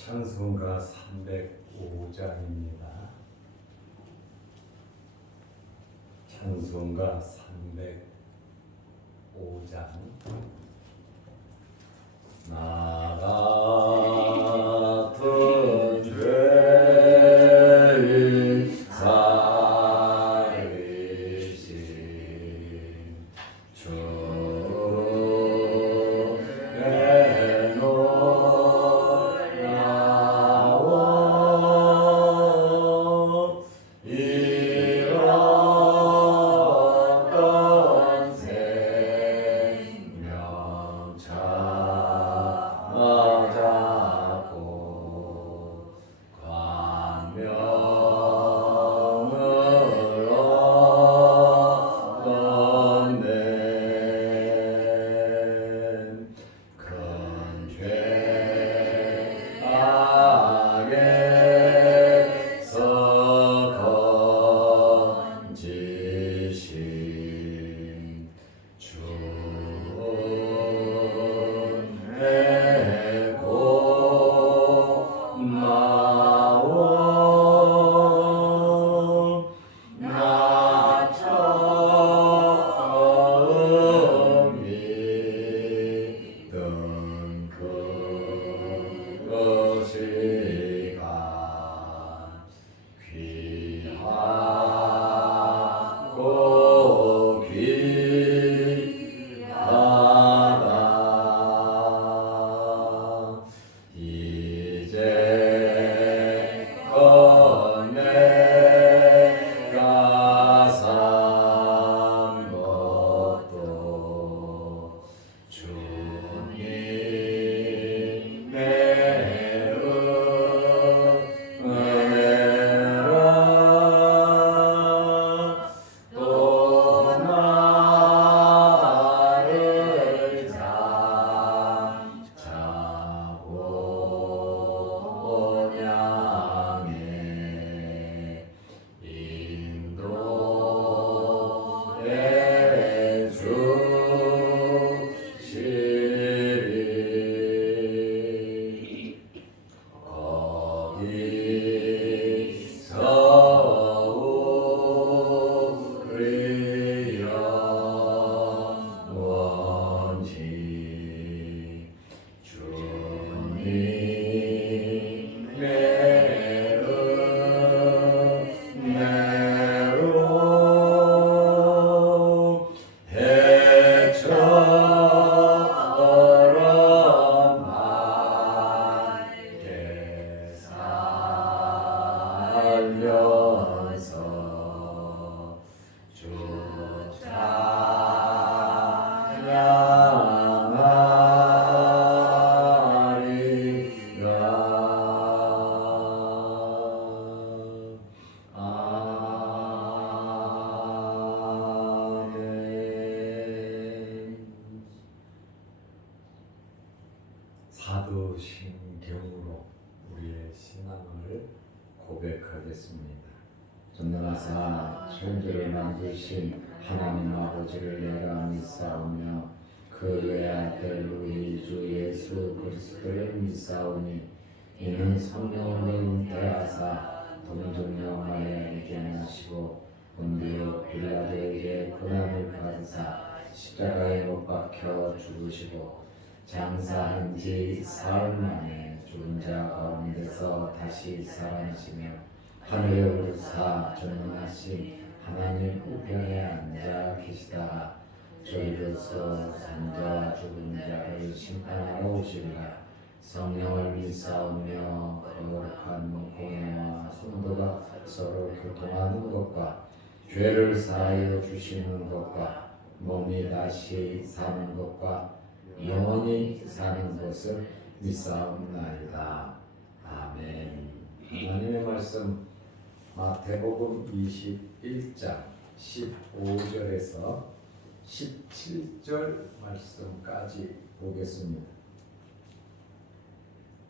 찬송가 305장입니다. 찬송가 305장. 나 같은 죄인 살리신 주의 놀라워 잃었던 생명 찾아잡고 광명을 얻었네. 큰 죄악에서 건지신 주의 고마워. 나 처음 믿은 그 시간 귀하고 귀하다. 이제껏 내가 산 것도 주님의 은혜라. 또 나를 잡고 향해 인도해 주시리. 거기서 우리 영원히 주님의 은혜로 해처럼 맑게 살면서 주 찬양하리라. 아멘. 사도신경으로 우리의 신앙을 고백하겠습니다. 전능하사 천지를 만드신 하나님 아버지를 내가 믿사오며 그 외아들 우리 주 예수 그리스도를 믿사오니 이는 성령으로 잉태하사 동정녀 마리아에게 나시고 본디오 빌라도에게 고난을 받으사 십자가에 못 박혀 죽으시고 장사한 지 사흘 만에 죽은 자 가운데서 다시 살아나시며 하늘에 오르사 전능하신 하나님 우편에 앉아 계시다가 저희로서 산자와 죽은 자를 심판하러 오시리라. 성령을 믿사오며 거룩한 공예와 성도가 서로 교통하는 것과 죄를 사하여 주시는 것과 몸이 다시 사는 것과 영원히 사는 것을 믿사옵나이다. 아멘. 하나님의 말씀 마태복음 21장 15절에서 17절 말씀까지 보겠습니다.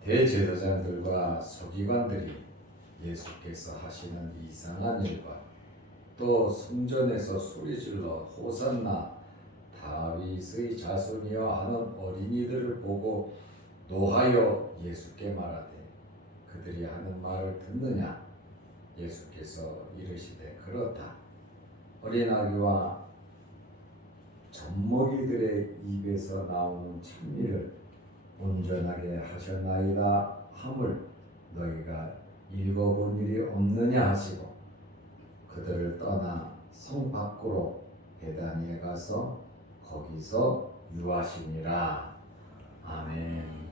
대제사장들과 서기관들이 예수께서 하시는 이상한 일과 또 성전에서 소리질러 호산나 다윗의 자손이여 하는 어린이들을 보고 노하여 예수께 말하되 그들이 하는 말을 듣느냐? 예수께서 이르시되 그렇다. 어린 아기와 젖먹이들의 입에서 나오는 찬미를 온전하게 하셨나이다 함을 너희가 읽어본 일이 없느냐 하시고 그들을 떠나 성 밖으로 베다니에 가서 거기서 유하시니라. 아멘.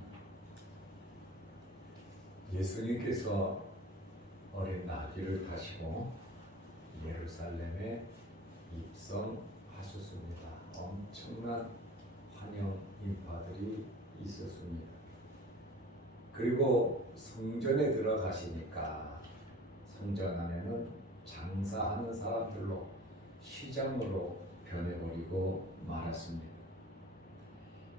예수님께서 어린 아기를 타시고 예루살렘에 입성하셨습니다. 엄청난 환영 인파들이 있었습니다. 그리고 성전에 들어가시니까 성전 안에는 장사하는 사람들로 시장으로 변해버리고 말았습니다.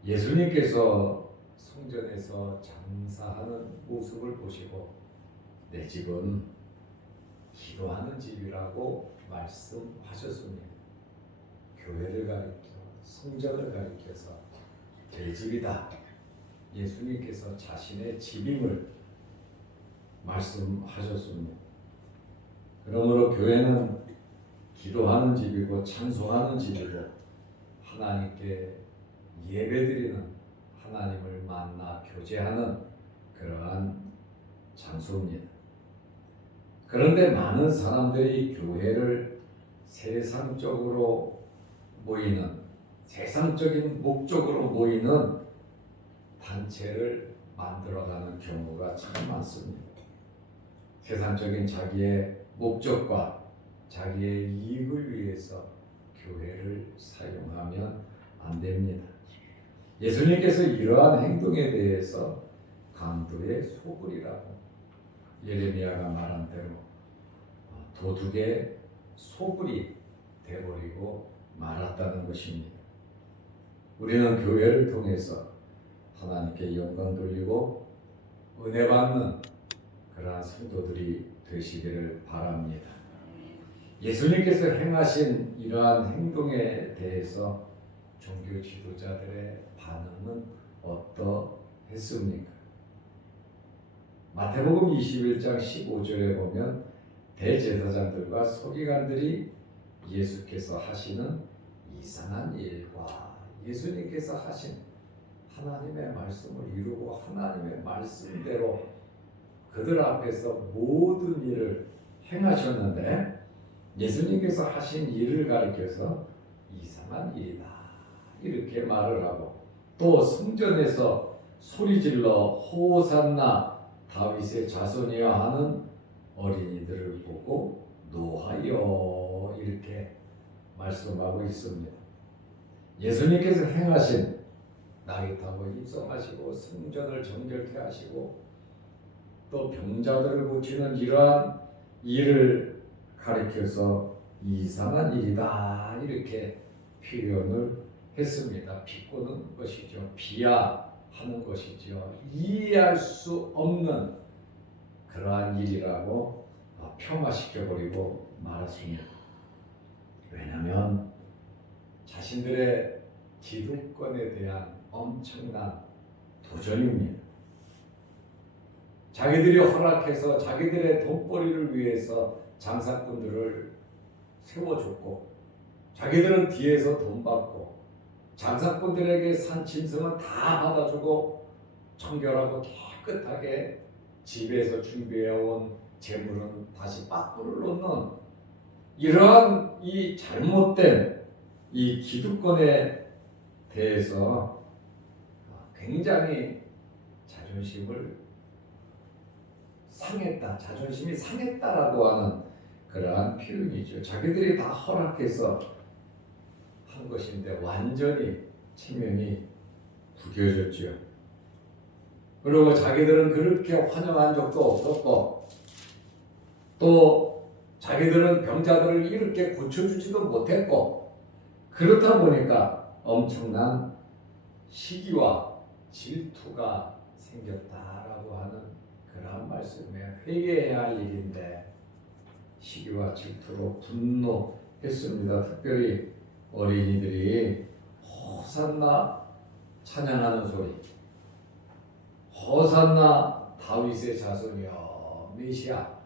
예수님께서 성전에서 장사하는 모습을 보시고 내 집은 기도하는 집이라고 말씀하셨습니다. 교회를 가리켜 성전을 가리켜서 내 집이다. 예수님께서 자신의 집임을 말씀하셨습니다. 그러므로 교회는 기도하는 집이고 찬송하는 집이고 하나님께 예배드리는 하나님을 만나 교제하는 그러한 장소입니다. 그런데 많은 사람들이 교회를 세상적으로 모이는 세상적인 목적으로 모이는 단체를 만들어가는 경우가 참 많습니다. 세상적인 자기의 목적과 자기의 이익을 위해서 교회를 사용하면 안 됩니다. 예수님께서 이러한 행동에 대해서 강도의 소굴이라고 예레미야가 말한 대로 도둑의 소굴이 되어버리고 말았다는 것입니다. 우리는 교회를 통해서 하나님께 영광 돌리고 은혜 받는 그러한 성도들이 되시기를 바랍니다. 예수님께서 행하신 이러한 행동에 대해서 종교 지도자들의 반응은 어떠했습니까? 마태복음 21장 15절에 보면 대제사장들과 서기관들이 예수께서 하시는 이상한 일과 예수님께서 하신 하나님의 말씀을 이루고 하나님의 말씀대로 그들 앞에서 모든 일을 행하셨는데 예수님께서 하신 일을 가리켜서 이상한 일이다 이렇게 말을 하고 또 성전에서 소리질러 호산나 다윗의 자손이여 하는 어린이들을 보고 노하여 이렇게 말씀하고 있습니다. 예수님께서 행하신 나귀 타고 입성하시고 성전을 정결케 하시고 또 병자들을 고치는 이러한 일을 가리켜서 이상한 일이다 이렇게 표현을 했습니다. 비꼬는 것이죠. 비하하는 것이죠. 이해할 수 없는 그러한 일이라고 폄하시켜버리고 말았습니다. 왜냐하면 자신들의 기득권에 대한 엄청난 도전입니다. 자기들이 허락해서 자기들의 돈벌이를 위해서 장사꾼들을 세워줬고 자기들은 뒤에서 돈 받고 장사꾼들에게 산 짐승은 다 받아주고 청결하고 깨끗하게 집에서 준비해온 재물은 다시 밖으로 놓는 이러한 이 잘못된 이 기득권에 대해서 굉장히 자존심을 상했다, 자존심이 상했다라고 하는 그러한 표현이죠. 자기들이 다 허락해서 한 것인데 완전히 체면이 구겨졌죠. 그리고 자기들은 그렇게 환영한 적도 없었고 또 자기들은 병자들을 이렇게 고쳐주지도 못했고 그렇다 보니까 엄청난 시기와 질투가 생겼다라고 하는 그러한 말씀에 회개해야 할 일인데 시기와 질투로 분노했습니다. 특별히 어린이들이 호산나 찬양하는 소리, 호산나 다윗의 자손이여 메시아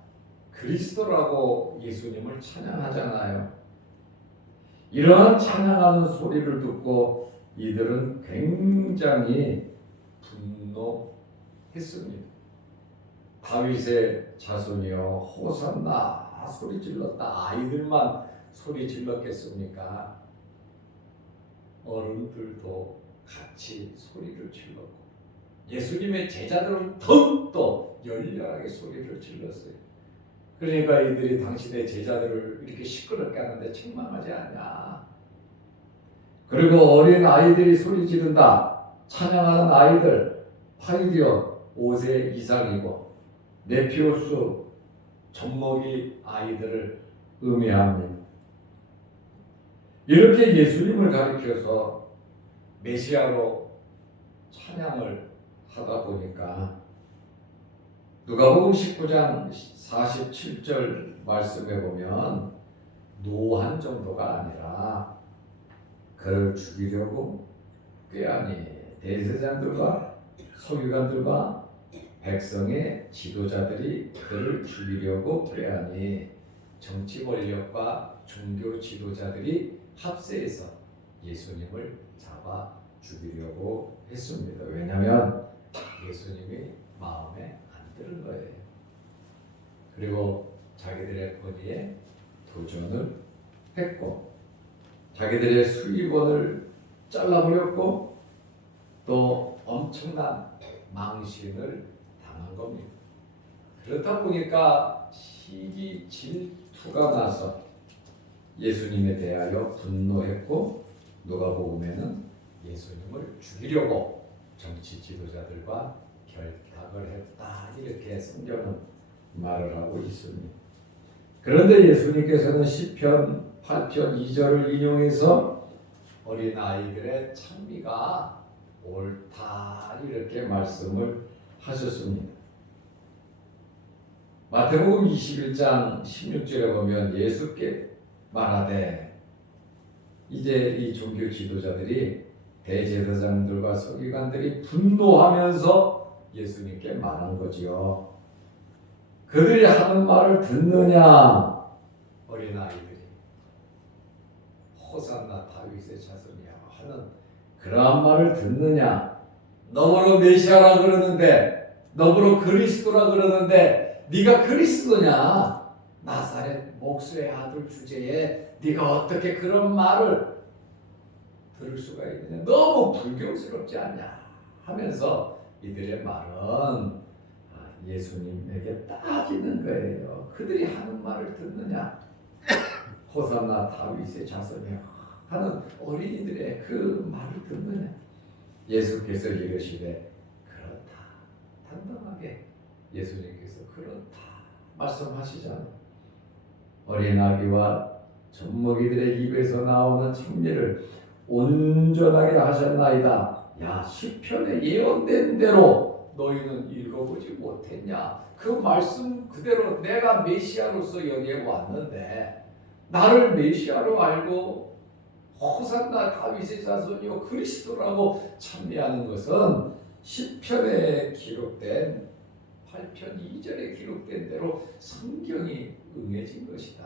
그리스도라고 예수님을 찬양하잖아요. 이러한 찬양하는 소리를 듣고 이들은 굉장히 분노했습니다. 다윗의 자손이여 호산나 소리 질렀다. 아이들만 소리 질렀겠습니까? 어른들도 같이 소리를 질렀고 예수님의 제자들은 더욱더 열렬하게 소리를 질렀어요. 그러니까 이들이 당신의 제자들을 이렇게 시끄럽게 하는데 책망하지 않냐. 그리고 어린 아이들이 소리 지른다. 찬양하는 아이들 파이디어 5세 이상이고 네피오스 젖먹이 아이들을 의미합니다. 이렇게 예수님을 가리켜서 메시아로 찬양을 하다 보니까 누가복음 19장 47절 말씀에 보면 노한 정도가 아니라 그를 죽이려고 꾀하니 대제사장들과 서기관들과 백성의 지도자들이 그를 죽이려고 꾀하니 정치 권력과 종교 지도자들이 합세해서 예수님을 잡아 죽이려고 했습니다. 왜냐하면 예수님이 마음에 안 드는 거예요. 그리고 자기들의 권위에 도전을 했고 자기들의 수입원을 잘라버렸고 또 엄청난 망신을 당한 겁니다. 그렇다 보니까 시기 질투가 나서 예수님에 대하여 분노했고 누가복음에는 예수님을 죽이려고 정치 지도자들과 결탁을 했다 이렇게 성경은 말을 하고 있습니다. 그런데 예수님께서는 시편 8편 2절을 인용해서 어린 아이들의 찬미가 옳다 이렇게 말씀을 하셨습니다. 마태복음 21장 16절에 보면 예수께 말하되 이제 이 종교 지도자들이 대제사장들과 서기관들이 분노하면서 예수님께 말한 거지요. 그들이 하는 말을 듣느냐? 어린 아이들이 호산나 다윗의 자손이야 하는 그러한 말을 듣느냐? 너무로 메시아라 그러는데 너무로 그리스도라 그러는데 네가 그리스도냐? 나사렛 목수의 아들 주제에 네가 어떻게 그런 말을 들을 수가 있느냐? 너무 불경스럽지 않냐? 하면서 이들의 말은 예수님에게 따지는 거예요. 그들이 하는 말을 듣느냐? 호산나 다윗의 자손이여 하는 어린이들의 그 말을 듣느냐? 예수께서 이르시되 그렇다. 당당하게 예수님께서 그렇다 말씀하시잖아요. 어린 아기와 젖먹이들의 입에서 나오는 찬미를 온전하게 하셨나이다. 야, 시편에 예언된 대로 너희는 읽어보지 못했냐? 그 말씀 그대로 내가 메시아로서 여기에 왔는데 나를 메시아로 알고 호산나 다윗의 자손이요 그리스도라고 찬미하는 것은 시편에 기록된 8편 2절에 기록된 대로 성경이 응해진 것이다.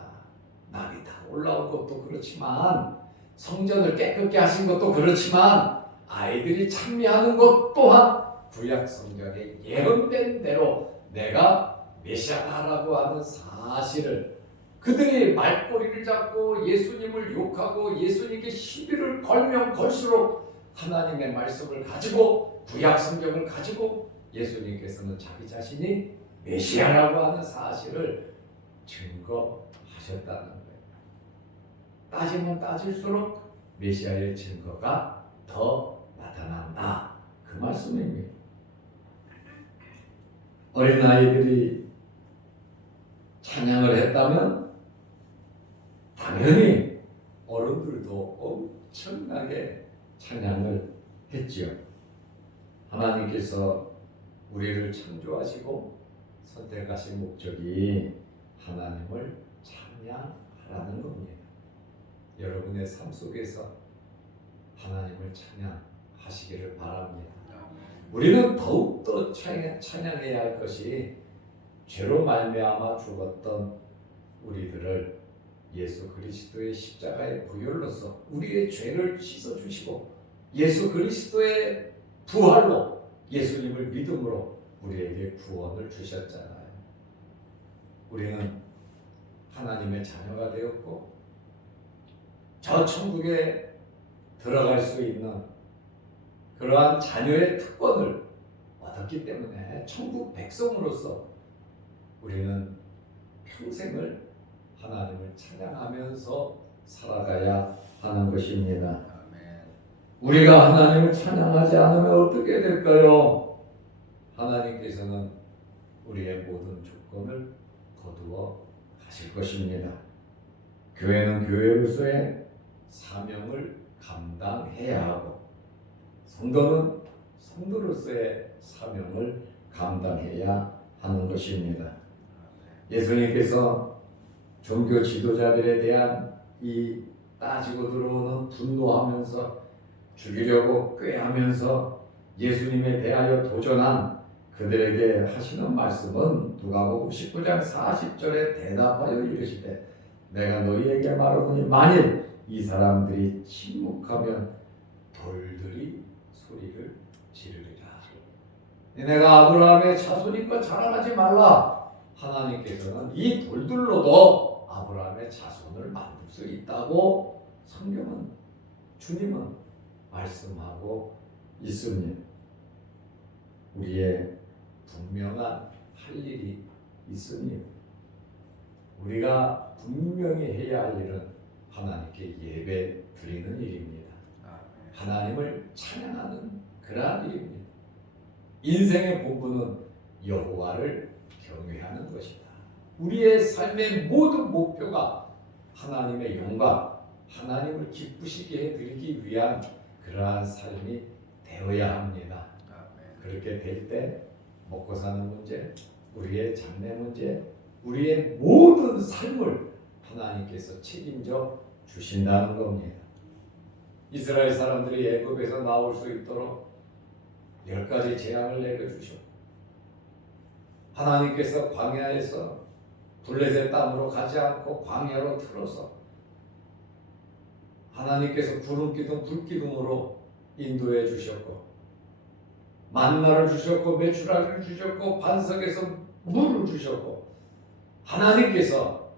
날이 다 올라온 것도 그렇지만 성전을 깨끗게 하신 것도 그렇지만 아이들이 찬미하는 것 또한 구약 성경에 예언된 대로 내가 메시아라고 하는 사실을 그들이 말꼬리를 잡고 예수님을 욕하고 예수님께 시비를 걸면 걸수록 하나님의 말씀을 가지고 구약 성경을 가지고 예수님께서는 자기 자신이 메시아라고 하는 사실을 증거하셨다는 거예요. 따지면 따질수록 메시아의 증거가 더 나타난다. 그 말씀입니다. 어린아이들이 찬양을 했다면 당연히 어른들도 엄청나게 찬양을 했지요. 하나님께서 우리를 창조하시고 선택하신 목적이 하나님을 찬양하라는 겁니다. 여러분의 삶 속에서 하나님을 찬양하시기를 바랍니다. 우리는 더욱더 찬양해야 할 것이 죄로 말미암아 죽었던 우리들을 예수 그리스도의 십자가의 부혈로서 우리의 죄를 씻어주시고 예수 그리스도의 부활로 예수님을 믿음으로 우리에게 구원을 주셨잖아요. 우리는 하나님의 자녀가 되었고 저 천국에 들어갈 수 있는 그러한 자녀의 특권을 얻었기 때문에 천국 백성으로서 우리는 평생을 하나님을 찬양하면서 살아가야 하는 것입니다. 우리가 하나님을 찬양하지 않으면 어떻게 될까요? 하나님께서는 우리의 모든 조건을 거두어 가실 것입니다. 교회는 교회로서의 사명을 감당해야 하고 성도는 성도로서의 사명을 감당해야 하는 것입니다. 예수님께서 종교 지도자들에 대한 이 따지고 들어오는 분노하면서 죽이려고 꾀하면서 예수님에 대하여 도전한 그들에게 하시는 말씀은 누가복음 19장 40절에 대답하여 이르시되 내가 너희에게 말하노니 만일 이 사람들이 침묵하면 돌들이 소리를 지르리라. 내가 아브라함의 자손이니까 자랑하지 말라. 하나님께서는 이 돌들로도 아브라함의 자손을 만들 수 있다고 성경은 주님은 말씀하고 있습니다. 우리의 분명한 할 일이 있습니다. 우리가 분명히 해야 할 일은 하나님께 예배 드리는 일입니다. 하나님을 찬양하는 그러한 일입니다. 인생의 본분은 여호와를 경외하는 것이다. 우리의 삶의 모든 목표가 하나님의 영광, 하나님을 기쁘시게 해드리기 위한 그러한 삶이 되어야 합니다. 그렇게 될 때 먹고 사는 문제, 우리의 장래 문제, 우리의 모든 삶을 하나님께서 책임져 주신다는 겁니다. 이스라엘 사람들이 애굽에서 나올 수 있도록 10가지 재앙을 내려주셨고 하나님께서 광야에서 블레셋 땅으로 가지 않고 광야로 틀어서 하나님께서 구름기둥 불기둥으로 인도해 주셨고 만나를 주셨고 메추라기를 주셨고 반석에서 물을 주셨고 하나님께서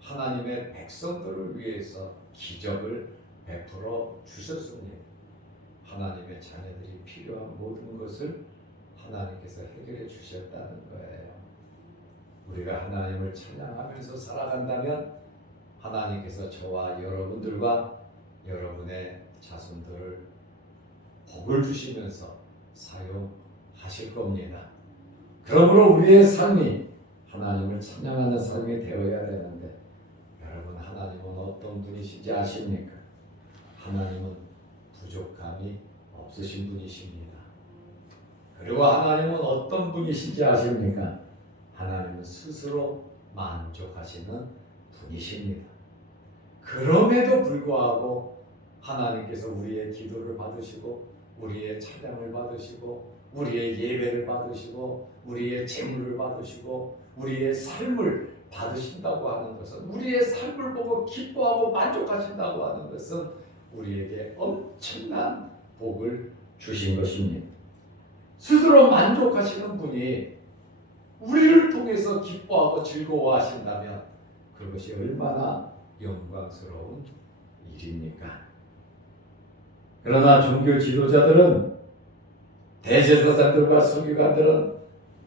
하나님의 백성들을 위해서 기적을 베풀어 주셨습니다. 하나님의 자녀들이 필요한 모든 것을 하나님께서 해결해 주셨다는 거예요. 우리가 하나님을 찬양하면서 살아간다면 하나님께서 저와 여러분들과 여러분의 자손들을 복을 주시면서 사용하실 겁니다. 그러므로 우리의 삶이 하나님을 찬양하는 삶이 되어야 되는데 여러분 하나님은 어떤 분이신지 아십니까? 하나님은 부족함이 없으신 분이십니다. 그리고 하나님은 어떤 분이신지 아십니까? 하나님은 스스로 만족하시는 분이십니다. 그럼에도 불구하고 하나님께서 우리의 기도를 받으시고 우리의 찬양을 받으시고 우리의 예배를 받으시고 우리의 재물을 받으시고 우리의 삶을 받으신다고 하는 것은 우리의 삶을 보고 기뻐하고 만족하신다고 하는 것은 우리에게 엄청난 복을 주신 것입니다. 스스로 만족하시는 분이 우리를 통해서 기뻐하고 즐거워하신다면 그것이 얼마나 영광스러운 일입니까? 그러나 종교 지도자들은 대제사장들과 서기관들은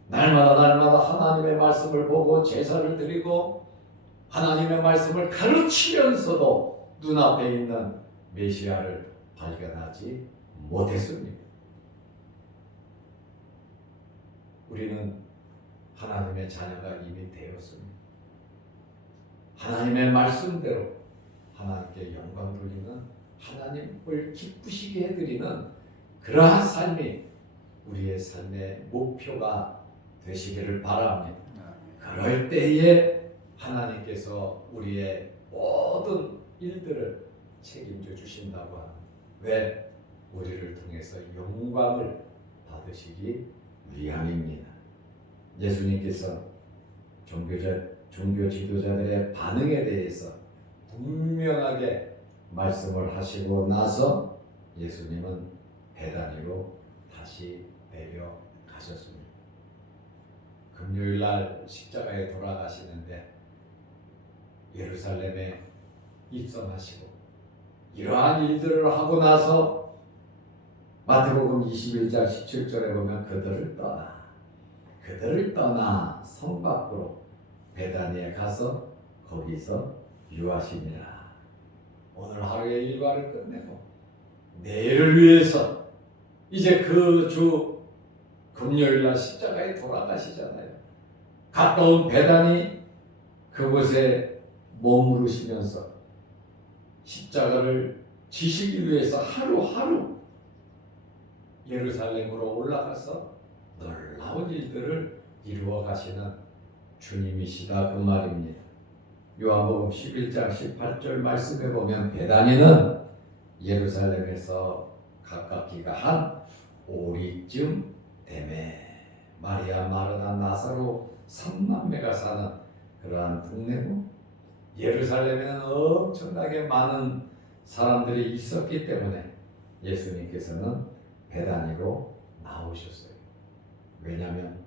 날마다 하나님의 말씀을 보고 제사를 드리고 하나님의 말씀을 가르치면서도 눈앞에 있는 메시아를 발견하지 못했습니다. 우리는 하나님의 자녀가 이미 되었습니다. 하나님의 말씀대로 하나님께 영광 돌리는 하나님을 기쁘시게 해드리는 그러한 삶이 우리의 삶의 목표가 되시기를 바랍니다. 그럴 때에 하나님께서 우리의 모든 일들을 책임져 주신다고 합니다. 왜? 우리를 통해서 영광을 받으시기 위함입니다. 예수님께서 종교 지도자들의 반응에 대해서 분명하게 말씀을 하시고 나서 예수님은 베다니로 다시 내려가셨습니다. 금요일 날 십자가에 돌아가시는데 예루살렘에 입성하시고 이러한 일들을 하고 나서 마태복음 21장 17절에 보면 그들을 떠나 성 밖으로 베다니에 가서 거기서 유하시니라. 오늘 하루의 일과를 끝내고 내일을 위해서 이제 그 주 금요일날 십자가에 돌아가시잖아요. 가까운 베다니 그곳에 머무르시면서 십자가를 지시기 위해서 하루하루 예루살렘으로 올라가서 놀라운 일들을 이루어 가시는 주님이시다 그 말입니다. 요한복음 11장 18절 말씀에 보면 베다니는 예루살렘에서 가깝기가 한 오리쯤 되매 마리아 마르다 나사로 3남매가 사는 그러한 동네고 예루살렘에는 엄청나게 많은 사람들이 있었기 때문에 예수님께서는 베다니로 나오셨어요. 왜냐하면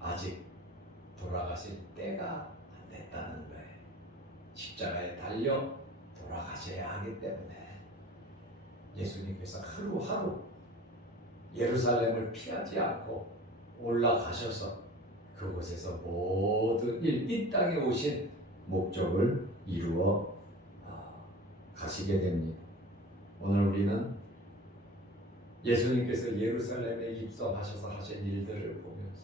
아직 돌아가실 때가 안 됐다는 거예요. 십자가에 달려 돌아가셔야 하기 때문에 예수님께서 하루하루 예루살렘을 피하지 않고 올라가셔서 그곳에서 모든 이 땅에 오신 목적을 이루어 가시게 됩니다. 오늘 우리는 예수님께서 예루살렘에 입성하셔서 하신 일들을 보면서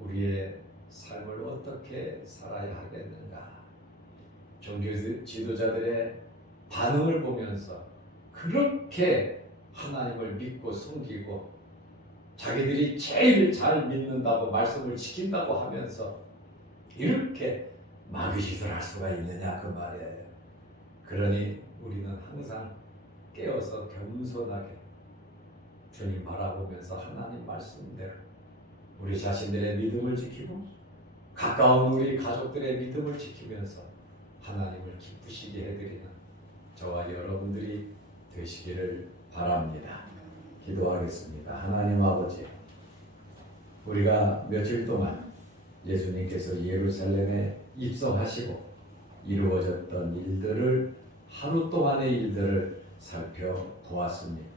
우리의 삶을 어떻게 살아야 하겠는가, 종교 지도자들의 반응을 보면서 그렇게 하나님을 믿고 숨기고 자기들이 제일 잘 믿는다고 말씀을 지킨다고 하면서 이렇게 마귀짓을 할 수가 있느냐 그 말이에요. 그러니 우리는 항상 깨어서 겸손하게 주님 바라보면서 하나님 말씀대로 우리 자신들의 믿음을 지키고 가까운 우리 가족들의 믿음을 지키면서 하나님을 기쁘시게 해드리는 저와 여러분들이 되시기를 바랍니다. 기도하겠습니다. 하나님 아버지, 우리가 며칠 동안 예수님께서 예루살렘에 입성하시고 이루어졌던 일들을 하루 동안의 일들을 살펴보았습니다.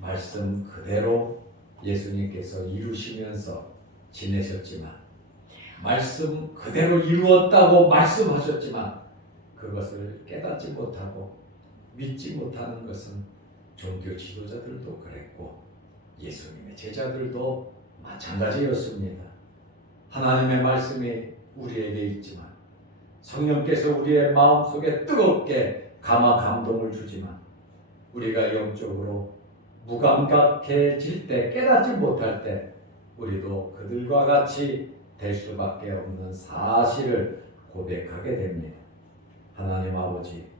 말씀 그대로 예수님께서 이루시면서 지내셨지만 말씀 그대로 이루었다고 말씀하셨지만 그것을 깨닫지 못하고 믿지 못하는 것은 종교 지도자들도 그랬고 예수님의 제자들도 마찬가지였습니다. 하나님의 말씀이 우리에게 있지만 성령께서 우리의 마음속에 뜨겁게 감동을 주지만 우리가 영적으로 무감각해질 때, 깨닫지 못할 때 우리도 그들과 같이 될 수밖에 없는 사실을 고백하게 됩니다. 하나님 아버지,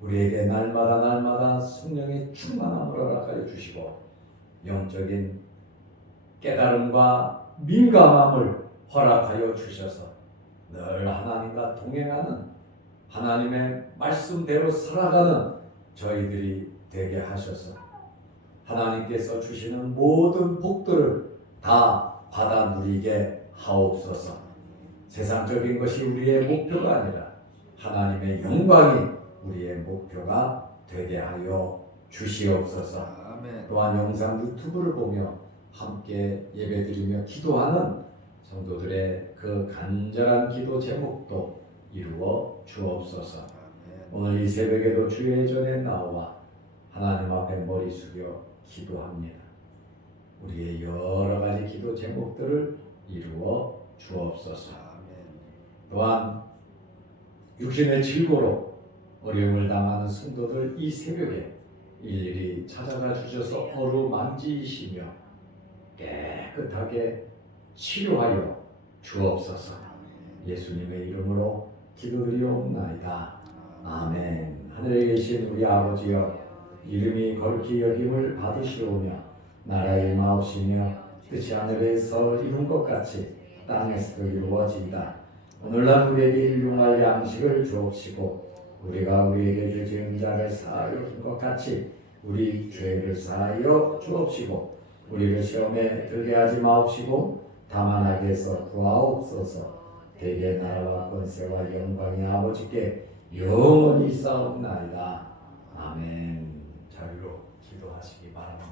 우리에게 날마다 성령의 충만함을 허락하여 주시고 영적인 깨달음과 민감함을 허락하여 주셔서 늘 하나님과 동행하는 하나님의 말씀대로 살아가는 저희들이 되게 하셔서 하나님께서 주시는 모든 복들을 다 받아 누리게 하옵소서. 세상적인 것이 우리의 목표가 아니라 하나님의 영광이 우리의 목표가 되게 하여 주시옵소서. 아멘. 또한 영상 유튜브를 보며 함께 예배드리며 기도하는 성도들의 그 간절한 기도 제목도 이루어 주옵소서. 아멘. 오늘 이 새벽에도 주의 전에 나와 하나님 앞에 머리 숙여 기도합니다. 우리의 여러 가지 기도 제목들을 이루어 주옵소서. 아멘. 또한 육신의 질고로 어려움을 당하는 성도들 이 새벽에 일일이 찾아가 주셔서 어루만지시며 깨끗하게 치료하여 주옵소서. 예수님의 이름으로 기도드리옵나이다. 아멘. 하늘에 계신 우리 아버지여, 이름이 거룩히 여김을 받으시오며 나라의 임하옵시며 뜻이 하늘에서 이룬 것 같이 땅에서도 이루어지이다. 오늘날 우리에게 일용할 양식을 주옵시고 우리가 우리에게 죄 지은 자를 사하여 준 것 같이 우리 죄를 사하여 주옵시고 우리를 시험에 들게 하지 마옵시고 다만 악에서 구하옵소서. 대개 나라와 권세와 영광이 아버지께 영원히 있사옵나이다. 아멘. 자유로 기도하시기 바랍니다.